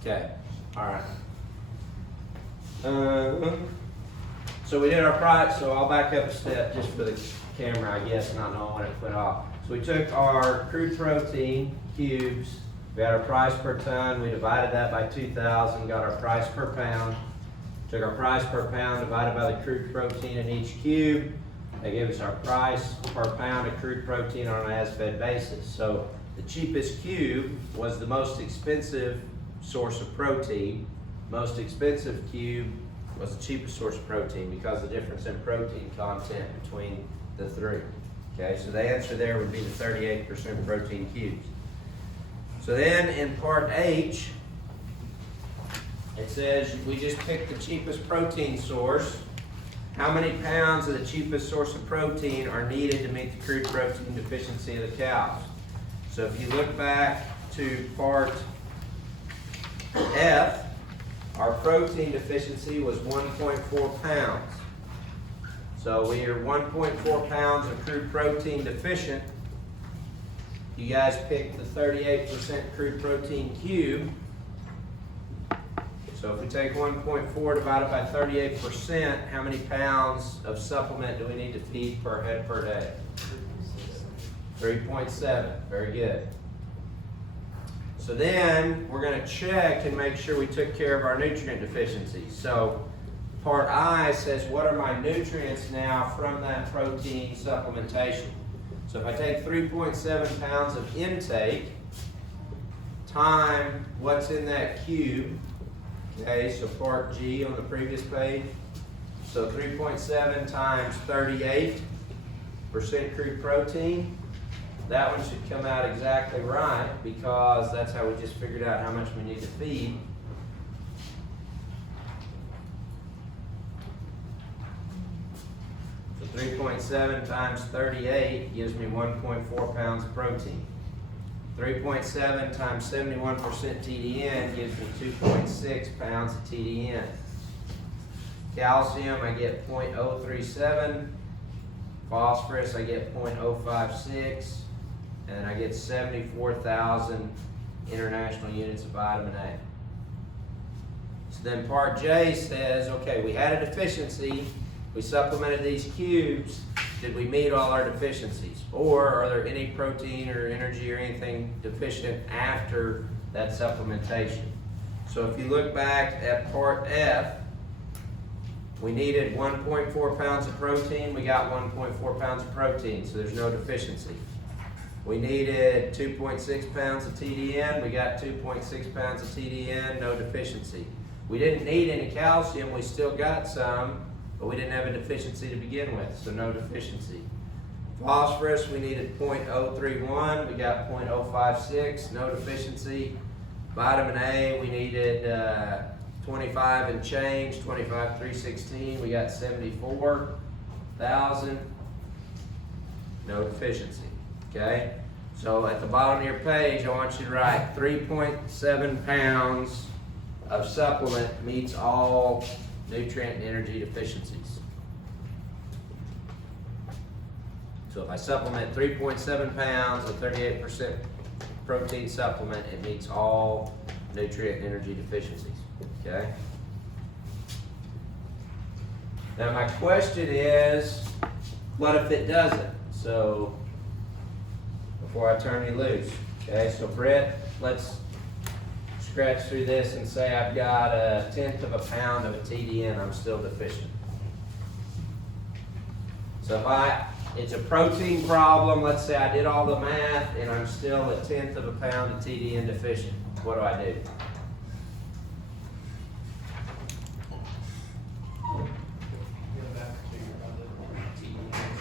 Okay, all right. So we did our price, so I'll back up a step just for the camera, I guess, not knowing when it quit off. So we took our crude protein cubes, we had our price per ton, we divided that by 2,000, got our price per pound. Took our price per pound divided by the crude protein in each cube. That gave us our price per pound of crude protein on an as-fed basis. So the cheapest cube was the most expensive source of protein. Most expensive cube was the cheapest source of protein because of the difference in protein content between the three. Okay, so the answer there would be the 38% protein cubes. So then in part H, it says we just picked the cheapest protein source. How many pounds of the cheapest source of protein are needed to meet the crude protein deficiency of the cows? So if you look back to part F, our protein deficiency was 1.4 pounds. So we are 1.4 pounds of crude protein deficient. You guys picked the 38% crude protein cube. So if we take 1.4 divided by 38%, how many pounds of supplement do we need to feed per head per day? 3.7, very good. So then we're going to check and make sure we took care of our nutrient deficiencies. So part I says, what are my nutrients now from that protein supplementation? So if I take 3.7 pounds of intake, time what's in that cube, okay, so part G on the previous page. So 3.7 times 38% crude protein. That one should come out exactly right because that's how we just figured out how much we need to feed. So 3.7 times 38 gives me 1.4 pounds of protein. 3.7 times 71% TDN gives me 2.6 pounds of TDN. Calcium, I get 0.037. Phosphorus, I get 0.056. And I get 74,000 international units of vitamin A. So then part J says, okay, we had a deficiency. We supplemented these cubes. Did we meet all our deficiencies? Or are there any protein or energy or anything deficient after that supplementation? So if you look back at part F, we needed 1.4 pounds of protein. We got 1.4 pounds of protein, so there's no deficiency. We needed 2.6 pounds of TDN. We got 2.6 pounds of TDN, no deficiency. We didn't need any calcium. We still got some, but we didn't have a deficiency to begin with, so no deficiency. Phosphorus, we needed 0.031. We got 0.056, no deficiency. Vitamin A, we needed 25 and change, 25,316. We got 74,000, no deficiency. Okay, so at the bottom of your page, I want you to write 3.7 pounds of supplement meets all nutrient and energy deficiencies. So if I supplement 3.7 pounds of 38% protein supplement, it meets all nutrient and energy deficiencies. Okay. Now my question is, what if it doesn't? So before I turn you loose. Okay, so Brett, let's scratch through this and say I've got 1/10 of a pound of a TDN, I'm still deficient. So if it's a protein problem, let's say I did all the math and I'm still 1/10 of a pound of TDN deficient. What do I do?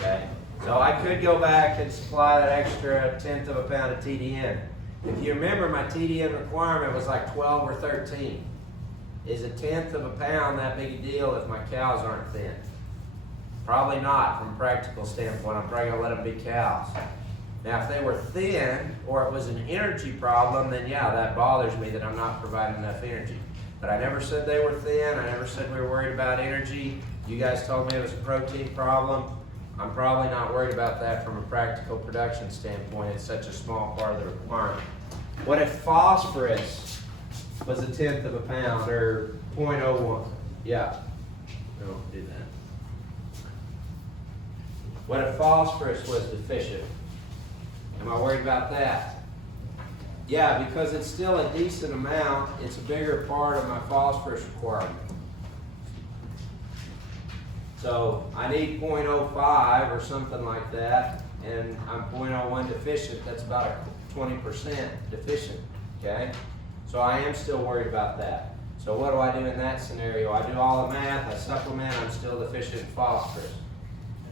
Okay. So I could go back and supply that extra 1/10 of a pound of TDN. If you remember, my TDN requirement was like 12 or 13. Is 1/10 of a pound that big a deal if my cows aren't thin? Probably not from a practical standpoint. I'm probably gonna let them be cows. Now if they were thin or it was an energy problem, then yeah, that bothers me that I'm not providing enough energy. But I never said they were thin, I never said we were worried about energy. You guys told me it was a protein problem. I'm probably not worried about that from a practical production standpoint. It's such a small part of the requirement. What if phosphorus was 1/10 of a pound, or 0.01. Yeah, don't do that. What if phosphorus was deficient? Am I worried about that? Yeah, because it's still a decent amount. It's a bigger part of my phosphorus requirement. So I need 0.05 or something like that, and I'm 0.01 deficient. That's about a 20% deficient, okay? So I am still worried about that. So what do I do in that scenario? I do all the math, I supplement, I'm still deficient in phosphorus.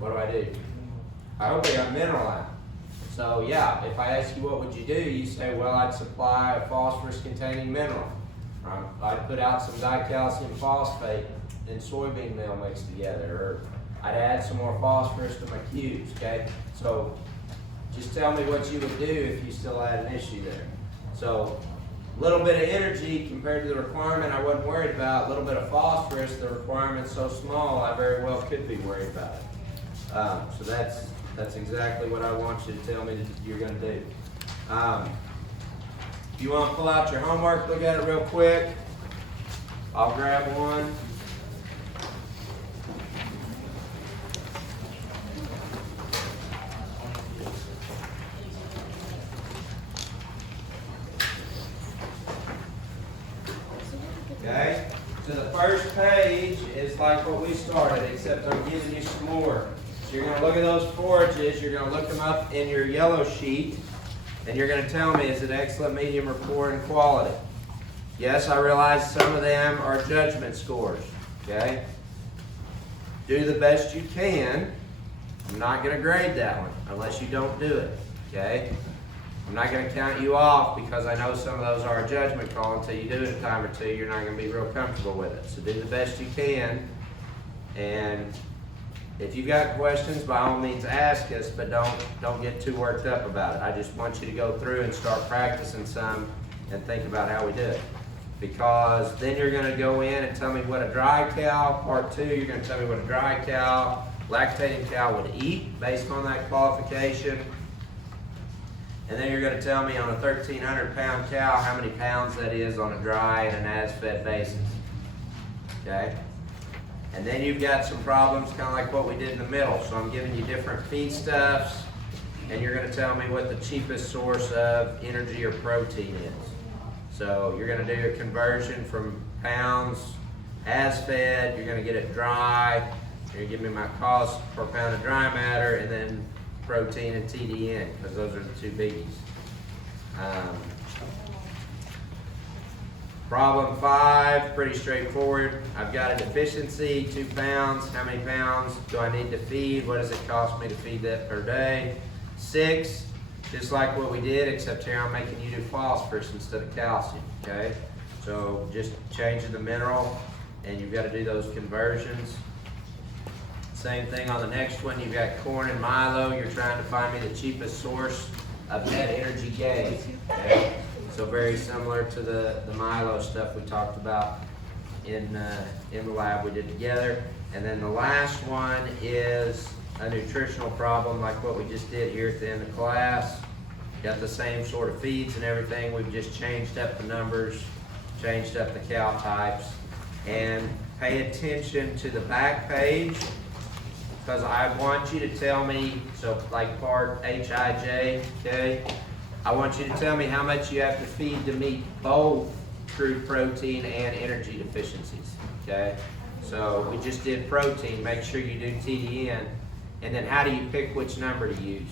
What do I do? I hope I got mineral out. So yeah, if I ask you what would you do, you say, well, I'd supply a phosphorus containing mineral. I'd put out some dicalcium phosphate and soybean meal mixed together, or I'd add some more phosphorus to my cubes, okay? So just tell me what you would do if you still had an issue there. So a little bit of energy compared to the requirement I wasn't worried about. A little bit of phosphorus, the requirement's so small I very well could be worried about it. So that's exactly what I want you to tell me that you're going to do. If you want to pull out your homework, look at it real quick. I'll grab one. Okay, so the first page is like what we started, except I'm giving you some more. So you're going to look at those forages, you're going to look them up in your yellow sheet, and you're going to tell me, is it excellent, medium, or poor in quality? Yes, I realize some of them are judgment scores, okay? Do the best you can. I'm not going to grade that one unless you don't do it, okay? I'm not going to count you off because I know some of those are a judgment call. Until you do it a time or two, you're not going to be real comfortable with it. So do the best you can. And if you've got questions, by all means ask us, but don't get too worked up about it. I just want you to go through and start practicing some and think about how we do it. Because then you're going to go in and tell me what a dry cow, part 2, you're going to tell me what a dry cow, lactating cow would eat based on that qualification. And then you're going to tell me on a 1,300-pound cow how many pounds that is on a dry and an as-fed basis. Okay? And then you've got some problems kind of like what we did in the middle. So I'm giving you different feedstuffs, and you're going to tell me what the cheapest source of energy or protein is. So you're going to do a conversion from pounds as-fed, you're going to get it dry, you're going to give me my cost per pound of dry matter, and then protein and TDN, because those are the two biggies. Problem 5, pretty straightforward. I've got a deficiency, 2 pounds. How many pounds do I need to feed? What does it cost me to feed that per day? 6, just like what we did, except here I'm making you do phosphorus instead of calcium, okay? So just changing the mineral, and you've got to do those conversions. Same thing on the next one, you've got corn and milo. You're trying to find me the cheapest source of net energy gain. Okay? So very similar to the milo stuff we talked about in the lab we did together. And then the last one is a nutritional problem like what we just did here at the end of class. Got the same sort of feeds and everything. We've just changed up the numbers, changed up the cow types. And pay attention to the back page, because I want you to tell me, so like part HIJ, okay? I want you to tell me how much you have to feed to meet both true protein and energy deficiencies, okay? So we just did protein, make sure you do TDN, and then how do you pick which number to use?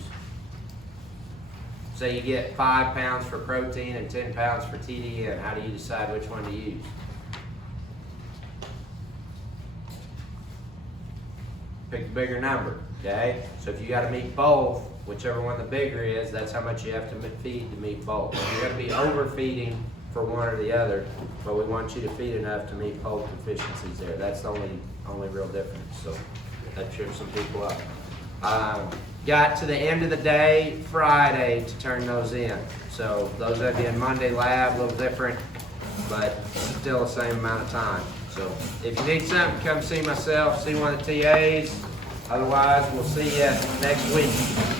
So you get 5 pounds for protein and 10 pounds for TDN, how do you decide which one to use? Pick the bigger number, okay? So if you got to meet both, whichever one the bigger is, that's how much you have to feed to meet both. You're going to be overfeeding for one or the other, but we want you to feed enough to meet both deficiencies there. That's the only real difference. So that trips some people up. Got to the end of the day, Friday, to turn those in. So those that be in Monday lab, a little different, but still the same amount of time. So if you need something, come see myself, see one of the TAs. Otherwise, we'll see you next week.